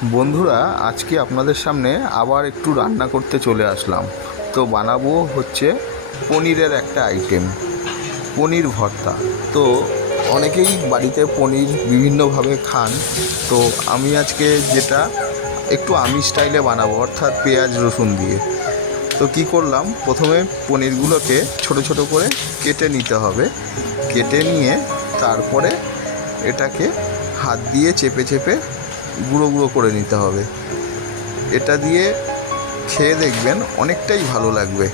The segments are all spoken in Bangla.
বন্ধুরা, আজকে আপনাদের সামনে আবার একটু রান্না করতে চলে আসলাম। তো বানাবো হচ্ছে পনিরের একটা আইটেম, পনির ভর্তা। তো অনেকেই বাড়িতে পনির বিভিন্নভাবে খান। তো আমি আজকে যেটা একটু আমিষ স্টাইলে বানাবো, অর্থাৎ পেঁয়াজ রসুন দিয়ে। তো কি করলাম, প্রথমে পনিরগুলোকে ছোট ছোট করে কেটে নিতে হবে। কেটে নিয়ে তারপরে এটাকে হাত দিয়ে চেপে চেপে গুঁড়ো গুঁড়ো করে নিতে হবে। এটা দিয়ে খেয়ে দেখবেন অনেকটাই ভালো লাগবে।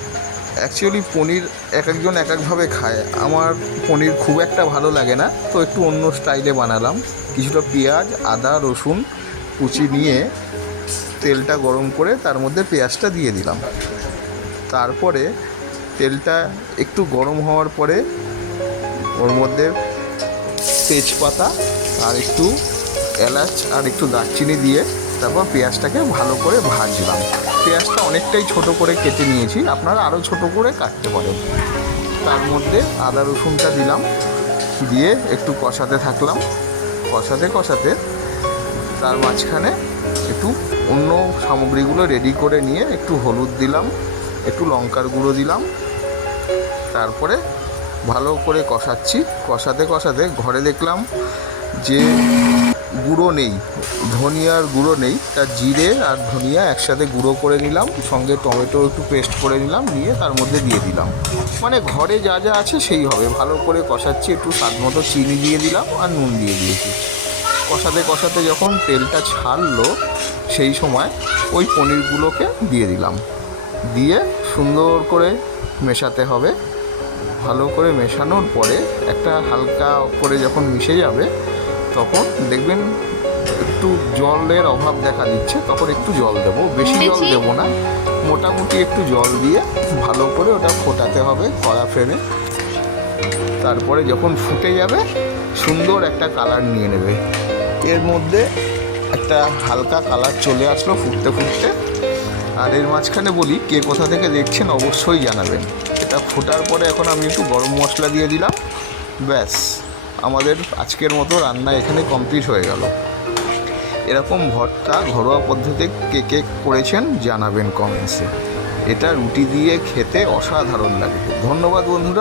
অ্যাকচুয়ালি পনির এক একজন এক একভাবে খায়, আমার পনির খুব একটা ভালো লাগে না, তো একটু অন্য স্টাইলে বানালাম। কিছুটা পেঁয়াজ, আদা, রসুন কুচি নিয়ে তেলটা গরম করে তার মধ্যে পেঁয়াজটা দিয়ে দিলাম। তারপরে তেলটা একটু গরম হওয়ার পরে ওর মধ্যে তেজপাতা আর একটু এলাচ আর একটু দারচিনি দিয়ে তারপর পেঁয়াজটাকে ভালো করে ভাজলাম। পেঁয়াজটা অনেকটাই ছোট করে কেটে নিয়েছি, আপনারা আরও ছোট করে কাটতে পারেন। তার মধ্যে আদা রসুনটা দিলাম, দিয়ে একটু কষাতে থাকলাম। কষাতে কষাতে তার মাঝখানে একটু অন্য সামগ্রীগুলো রেডি করে নিয়ে একটু হলুদ দিলাম, একটু লঙ্কার গুঁড়ো দিলাম। তারপরে ভালো করে কষাচ্ছি। কষাতে কষাতে ঘরে দেখলাম যে গুঁড়ো নেই, ধনিয়ার গুঁড়ো নেই, তা জিরে আর ধনিয়া একসাথে গুঁড়ো করে নিলাম, সঙ্গে টমেটো একটু পেস্ট করে নিলাম, নিয়ে তার মধ্যে দিয়ে দিলাম। মানে ঘরে যা যা আছে সেই হবে। ভালো করে কষাচ্ছি, একটু স্বাদ মতো চিনি দিয়ে দিলাম আর নুন দিয়ে দিয়েছি। কষাতে কষাতে যখন তেলটা ছাড়লো সেই সময় ওই পনিরগুলোকে দিয়ে দিলাম। দিয়ে সুন্দর করে মেশাতে হবে। ভালো করে মেশানোর পরে একটা হালকা করে যখন মিশে যাবে তখন দেখবেন একটু জলের অভাব দেখা দিচ্ছে, তখন একটু জল দেবো, বেশি জল দেবো না, মোটামুটি একটু জল দিয়ে ভালো করে ওটা ফোটাতে হবে কড়া ফ্লেমে। তারপরে যখন ফুটে যাবে সুন্দর একটা কালার নিয়ে নেবে। এর মধ্যে একটা হালকা কালার চলে আসলো ফুটতে ফুটতে। আর এর মাঝখানে বলি, কে কোথা থেকে দেখছেন অবশ্যই জানাবেন। এটা ফোটার পরে এখন আমি একটু গরম মশলা দিয়ে দিলাম। ব্যাস, আমাদের আজকের মতো রান্না এখানে কমপ্লিট হয়ে গেল। এরকম ভর্তা ঘরোয়া পদ্ধতিতে কে কে করেছেন জানাবেন কমেন্টসে। এটা রুটি দিয়ে খেতে অসাধারণ লাগে। ধন্যবাদ বন্ধুরা।